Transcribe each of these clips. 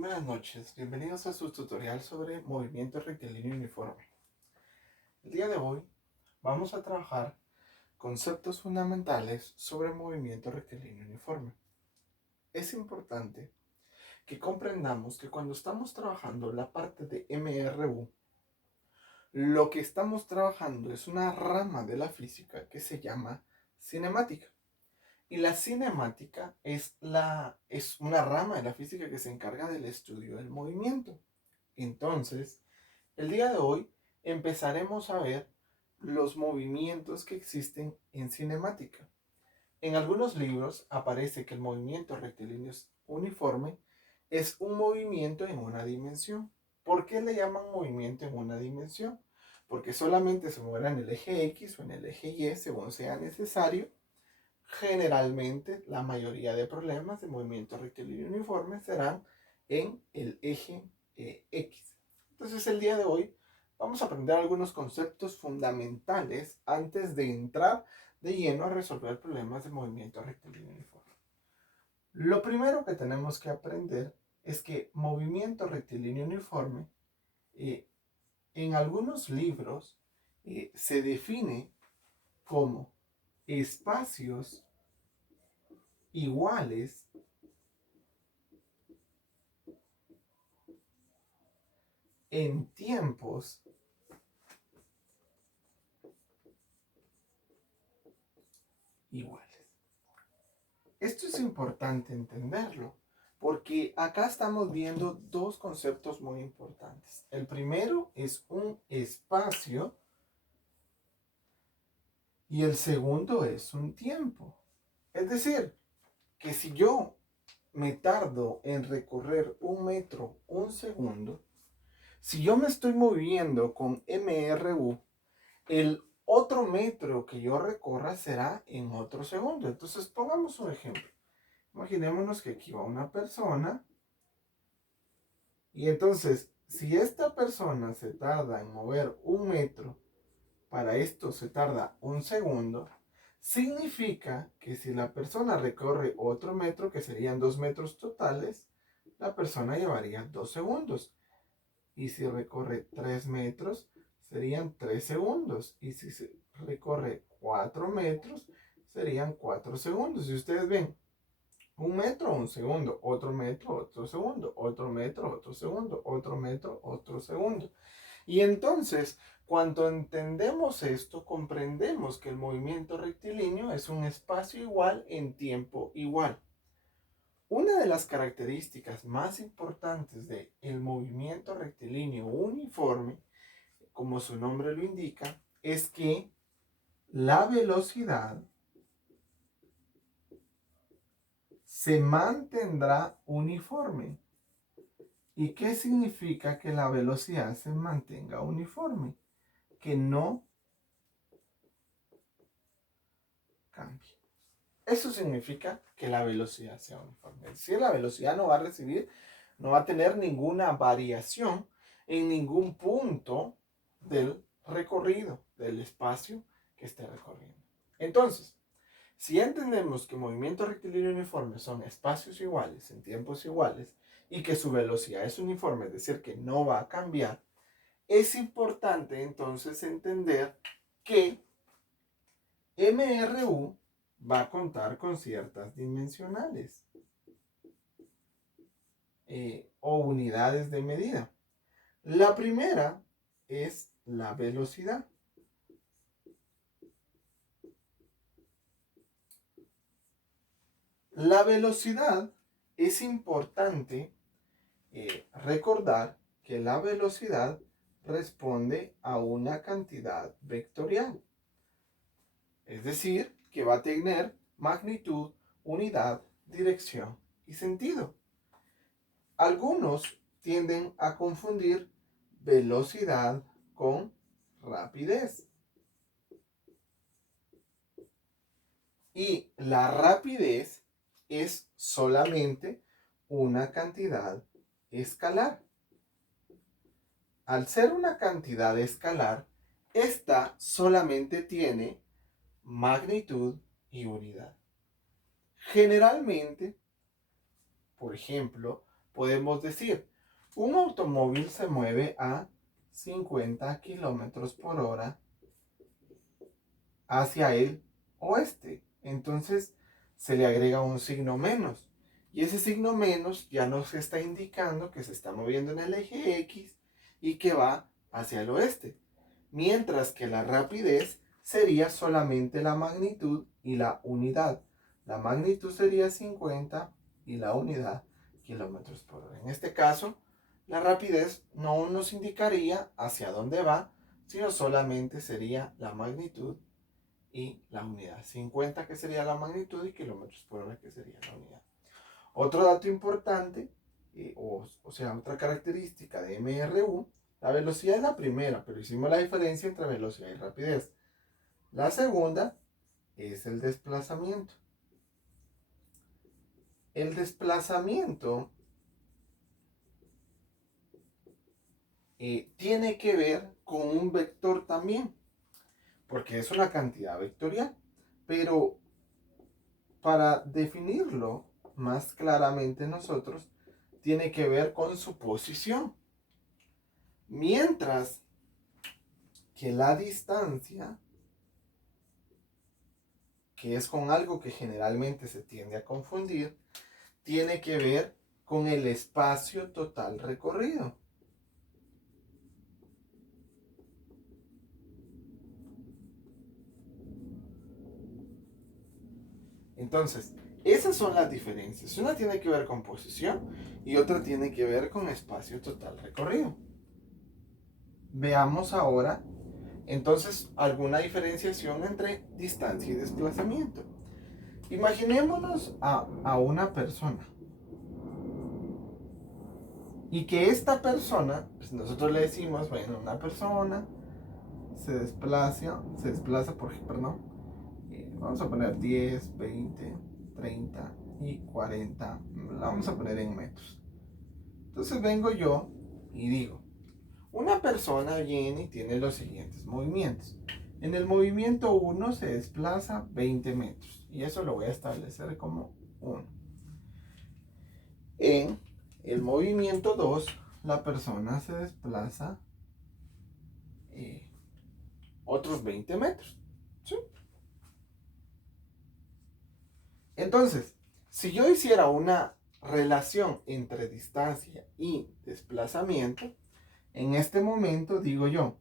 Buenas noches, bienvenidos a su tutorial sobre movimiento rectilíneo uniforme. El día de hoy vamos a trabajar conceptos fundamentales sobre movimiento rectilíneo uniforme. Es importante que comprendamos que cuando estamos trabajando la parte de MRU, lo que estamos trabajando es una rama de la física que se llama cinemática. Y la cinemática es una rama de la física que se encarga del estudio del movimiento. Entonces, el día de hoy empezaremos a ver los movimientos que existen en cinemática. En algunos libros aparece que el movimiento rectilíneo uniforme es un movimiento en una dimensión. ¿Por qué le llaman movimiento en una dimensión? Porque solamente se moverá en el eje X o en el eje Y según sea necesario. Generalmente, la mayoría de problemas de movimiento rectilíneo uniforme serán en el eje X. Entonces, el día de hoy vamos a aprender algunos conceptos fundamentales antes de entrar de lleno a resolver problemas de movimiento rectilíneo uniforme. Lo primero que tenemos que aprender es que movimiento rectilíneo uniforme en algunos libros se define como espacios iguales en tiempos iguales. Esto es importante entenderlo, porque acá estamos viendo dos conceptos muy importantes. El primero es un espacio y el segundo es un tiempo. Es decir, que si yo me tardo en recorrer 1 metro 1 segundo, si yo me estoy moviendo con MRU, el otro metro que yo recorra será en otro segundo. Entonces pongamos un ejemplo. Imaginémonos que aquí va una persona y entonces si esta persona se tarda en mover 1 metro, para esto se tarda 1 segundo, significa que si la persona recorre otro metro, que serían 2 metros totales, la persona llevaría 2 segundos. Y si recorre 3 metros, serían 3 segundos. Y si se recorre 4 metros, serían 4 segundos. Y ustedes ven, 1 metro, 1 segundo, otro metro, otro segundo, otro metro, otro segundo, otro metro, otro segundo. Y entonces, cuando entendemos esto, comprendemos que el movimiento rectilíneo es un espacio igual en tiempo igual. Una de las características más importantes del movimiento rectilíneo uniforme, como su nombre lo indica, es que la velocidad se mantendrá uniforme. ¿Y qué significa que la velocidad se mantenga uniforme? Que no cambie. Eso significa que la velocidad sea uniforme. Es decir, la velocidad no va a tener ninguna variación en ningún punto del recorrido, del espacio que esté recorriendo. Entonces, si entendemos que movimiento rectilíneo uniforme son espacios iguales en tiempos iguales y que su velocidad es uniforme, es decir, que no va a cambiar, es importante entonces entender que MRU va a contar con ciertas dimensionales o unidades de medida. La primera es la velocidad. La velocidad es importante recordar que la velocidad responde a una cantidad vectorial. Es decir, que va a tener magnitud, unidad, dirección y sentido. Algunos tienden a confundir velocidad con rapidez. Y la rapidez es solamente una cantidad escalar. Al ser una cantidad escalar, esta solamente tiene magnitud y unidad. Generalmente, por ejemplo, podemos decir, un automóvil se mueve a 50 kilómetros por hora hacia el oeste. Entonces se le agrega un signo menos. Y ese signo menos ya nos está indicando que se está moviendo en el eje X y que va hacia el oeste. Mientras que la rapidez sería solamente la magnitud y la unidad. La magnitud sería 50 y la unidad kilómetros por hora. En este caso, la rapidez no nos indicaría hacia dónde va, sino solamente sería la magnitud y la unidad. 50 que sería la magnitud y kilómetros por hora que sería la unidad. Otro dato importante, o sea, otra característica de MRU, la velocidad es la primera, pero hicimos la diferencia entre velocidad y rapidez. La segunda es el desplazamiento. El desplazamiento tiene que ver con un vector también, porque es una cantidad vectorial. Pero para definirlo más claramente nosotros, tiene que ver con su posición. Mientras que la distancia, que es con algo que generalmente se tiende a confundir, tiene que ver con el espacio total recorrido. Entonces, esas son las diferencias. Una tiene que ver con posición y otra tiene que ver con espacio total recorrido. Veamos ahora, entonces, alguna diferenciación entre distancia y desplazamiento. Imaginémonos a una persona. Y que esta persona, pues nosotros le decimos, bueno, una persona se desplaza perdón, vamos a poner 10, 20, 30 y 40, la vamos a poner en metros. Entonces vengo yo y digo, una persona viene y tiene los siguientes movimientos. En el movimiento 1 se desplaza 20 metros y eso lo voy a establecer como 1. En el movimiento 2 la persona se desplaza otros 20 metros. ¿Sí? Entonces, si yo hiciera una relación entre distancia y desplazamiento, en este momento digo yo,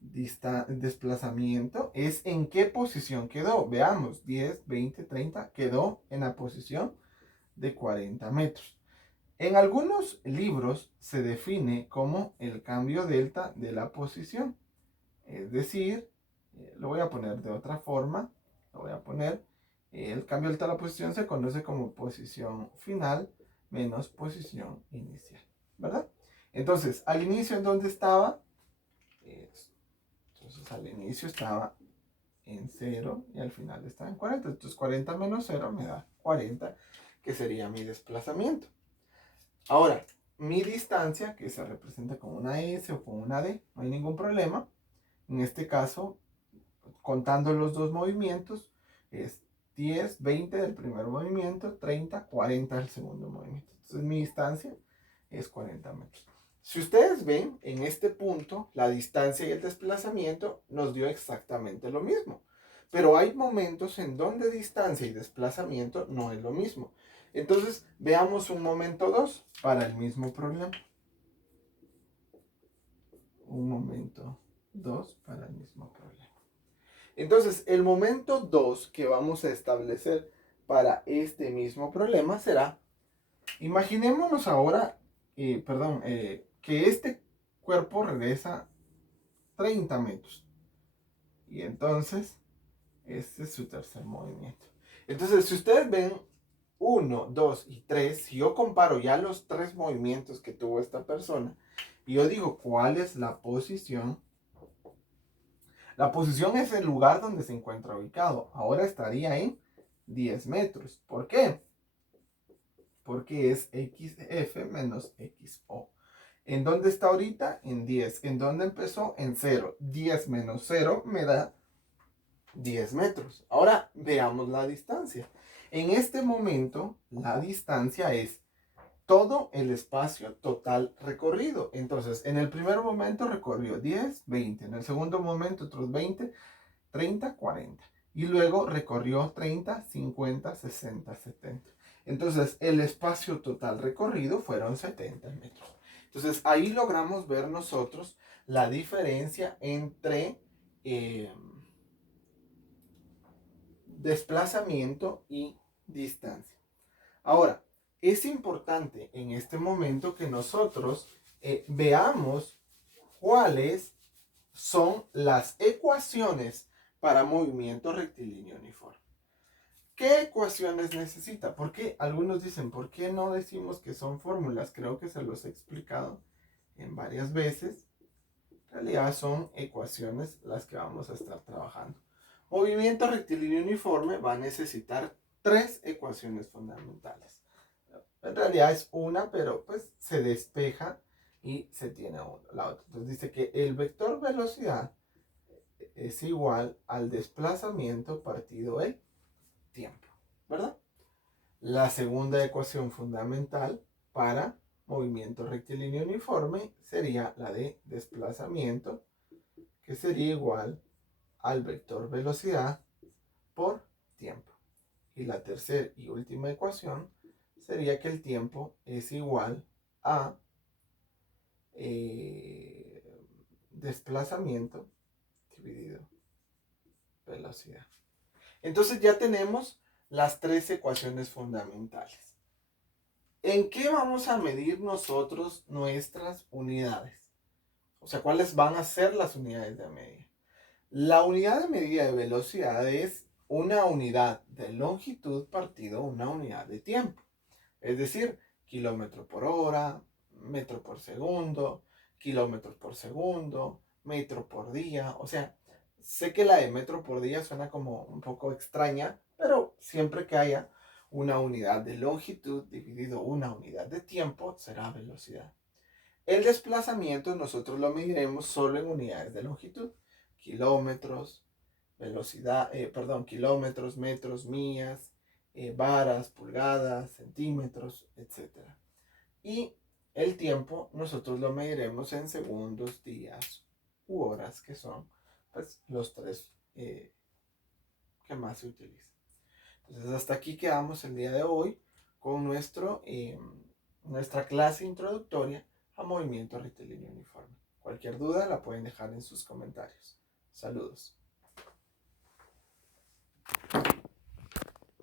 desplazamiento es en qué posición quedó. Veamos, 10, 20, 30, quedó en la posición de 40 metros. En algunos libros se define como el cambio delta de la posición. Es decir, lo voy a poner de otra forma, lo voy a poner, el cambio delta de la posición se conoce como posición final menos posición inicial, ¿verdad? Entonces, al inicio, ¿en dónde estaba? Entonces, al inicio estaba en 0 y al final estaba en 40. Entonces, 40 menos 0 me da 40, que sería mi desplazamiento. Ahora, mi distancia, que se representa con una S o con una D, no hay ningún problema. En este caso, contando los dos movimientos, es 10, 20 del primer movimiento, 30, 40 del segundo movimiento. Entonces mi distancia es 40 metros. Si ustedes ven, en este punto, la distancia y el desplazamiento nos dio exactamente lo mismo. Pero hay momentos en donde distancia y desplazamiento no es lo mismo. Entonces, veamos un momento 2 para el mismo problema. Un momento 2 para el mismo problema. Entonces, el momento 2 que vamos a establecer para este mismo problema será, imaginémonos ahora, que este cuerpo regresa 30 metros. Y entonces, este es su tercer movimiento. Entonces, si ustedes ven 1, 2 y 3, si yo comparo ya los 3 movimientos que tuvo esta persona, y yo digo, ¿cuál es la posición? La posición es el lugar donde se encuentra ubicado. Ahora estaría en 10 metros. ¿Por qué? Porque es XF menos XO. ¿En dónde está ahorita? En 10. ¿En dónde empezó? En 0. 10 menos 0 me da 10 metros. Ahora veamos la distancia. En este momento, la distancia es todo el espacio total recorrido. Entonces, en el primer momento recorrió 10, 20. En el segundo momento otros 20, 30, 40. Y luego recorrió 30, 50, 60, 70. Entonces, el espacio total recorrido fueron 70 metros. Entonces, ahí logramos ver nosotros la diferencia entre desplazamiento y distancia. Ahora, es importante en este momento que nosotros veamos cuáles son las ecuaciones para movimiento rectilíneo uniforme. ¿Qué ecuaciones necesita? Porque algunos dicen, ¿por qué no decimos que son fórmulas? Creo que se los he explicado en varias veces. En realidad son ecuaciones las que vamos a estar trabajando. Movimiento rectilíneo uniforme va a necesitar tres ecuaciones fundamentales. En realidad es una, pero pues se despeja y se tiene la otra. Entonces dice que el vector velocidad es igual al desplazamiento partido el tiempo, ¿verdad? La segunda ecuación fundamental para movimiento rectilíneo uniforme sería la de desplazamiento, que sería igual al vector velocidad por tiempo. Y la tercera y última ecuación sería que el tiempo es igual a desplazamiento dividido velocidad. Entonces ya tenemos las tres ecuaciones fundamentales. ¿En qué vamos a medir nosotros nuestras unidades? O sea, ¿cuáles van a ser las unidades de medida? La unidad de medida de velocidad es una unidad de longitud partido una unidad de tiempo. Es decir, kilómetro por hora, metro por segundo, kilómetros por segundo, metro por día. O sea, sé que la de metro por día suena como un poco extraña, pero siempre que haya una unidad de longitud dividido una unidad de tiempo, será velocidad. El desplazamiento nosotros lo mediremos solo en unidades de longitud, kilómetros, velocidad, kilómetros, metros, millas, varas, pulgadas, centímetros, etc. Y el tiempo nosotros lo mediremos en segundos, días u horas, que son pues, los tres que más se utilizan. Entonces hasta aquí quedamos el día de hoy con nuestra clase introductoria a movimiento rectilíneo uniforme. Cualquier duda la pueden dejar en sus comentarios. Saludos.